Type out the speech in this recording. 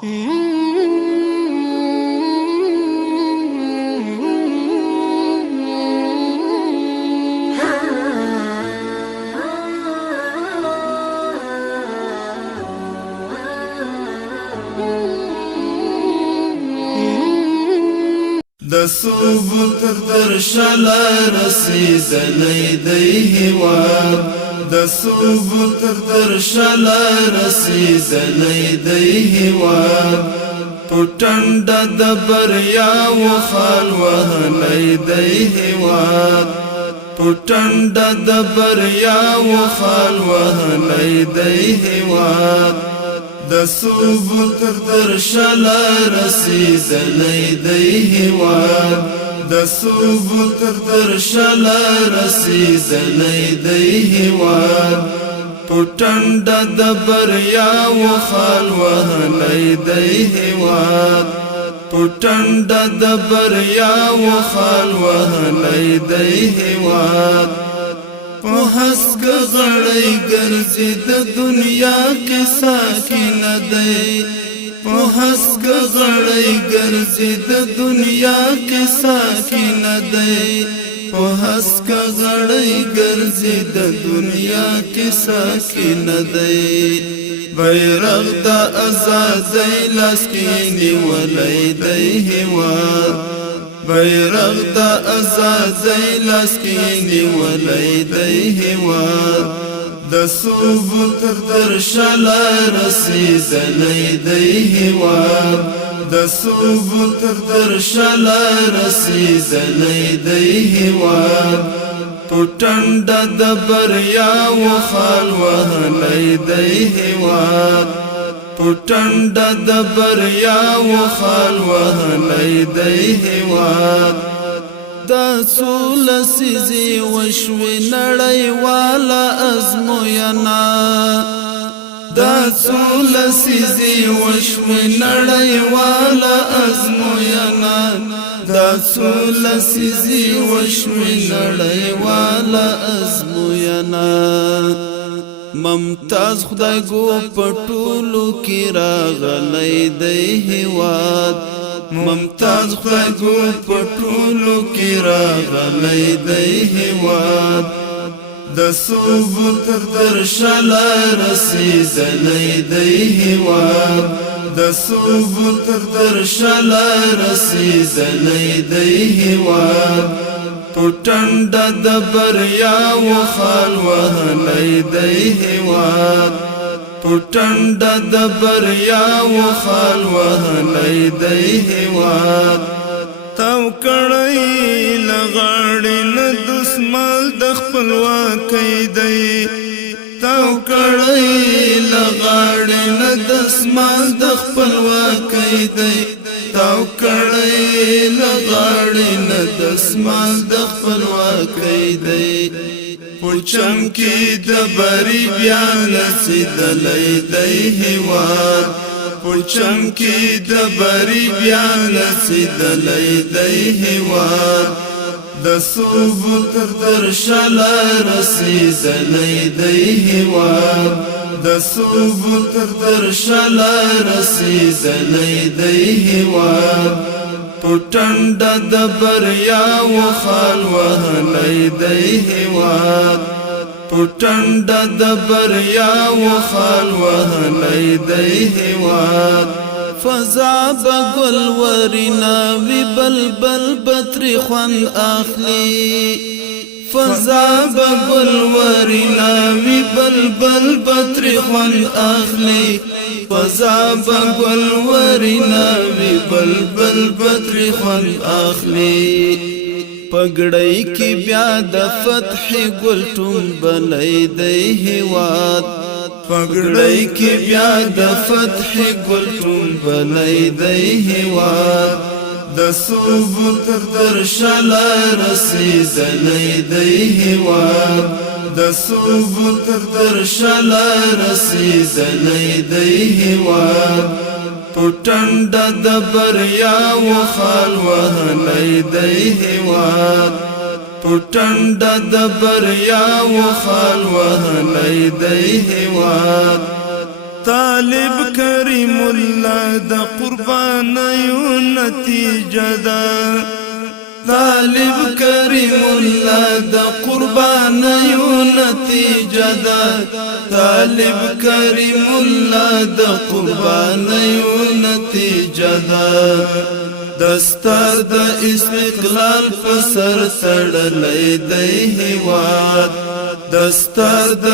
د سوبو تر درشله رسیدلی دی هواد د سوبو تر درشله رسیدلی دی هواد پټنډه د بریاو خال وهلی دی هواد پټنډه د بریاو خال وهلی دی هواد د سوبو تر درشله رسیدلی دی هواد د سوبو تر درشله رسیدلی دی هواد پټنډه د بریاو خال وهلی دی هواد پټنډه د بریاو خال وهلی دی هواد په هسک غړی ګرځي د دنیا کې ساکن دی په هسک غړی ګرځي د دنیا کې ساکن دی په هسک غړی ګرځي د دنیا کې ساکن دی بیرغ د آزادۍ لاس کې نیولی دی هواد بیرغ د آزادۍ لاس کې نیولی دی هواد د سوبو تر درشله رسیدلی دی هواد د سوبو تر درشله رسیدلی دی هواد پټنډه د بریاو خال وهلی دی هواد پټنډه د بریاو خال وهلی دی هواد دا څو لسیزې وشوې نړیواله ازموینه دا څو لسیزې وشوې نړیواله ازموینه دا څو لسیزې وشوې نړیواله ازموینه ممتاز خدای گو پټولو کی راغلی دی هواد ممتاز خدای گو پټولو کی راغلی دی هواد د سوبو تر درشله رسیدلی دی هواد د سوبو تر درشله رسیدلی دی هواد پټنډه د بریاو خال وهلی دی هواد پټنډه د بریاو خال وهلی دی هواد تاو کړی لغاړې نه دسمال د خپلواکۍ دی تاو کړی لغاړې نه دسمال د خپلواکۍ دی تاو کړی لغاړې نه دسمال د خپلواکۍ دی پوچم کې د بری بیا رسیدلی دی هواد پوچم کې د بری بیا رسیدلی دی هواد د سوبو تر درشله رسیدلی دی هواد د سوبو تر درشله رسیدلی دی هواد پټنډه د بریاو خال وهلی دی هواد پټنډه د بریاو خال وهلی دی هواد فضا بگل ورینا وی بلبل بطری خوند اخلی فضا بگل ورینا وی بلبل بطری خوند اخلی فضا بگل ورینا وی بلبل بطری خوند اخلی پګړی کی بیا د فتح ګل ټومبلی دی هواد پګړی کی بیا د فتح ګل ټومبلی دی هواد د سوبو تر درشله رسیدلی دی هواد د سوبو تر درشله رسیدلی دی هواد پټنډه د بریاو خال وهلی دی هواد پټنډه د بریاو خال وهلی دی هواد طالب کریم الله د قربانیو نتیجه ده طالب کریم الله د قربانیو نتیجه ده طالب کریم الله د قربانیو نتیجه ده دستار د استقلال فسر تړلې دی هواد دستار د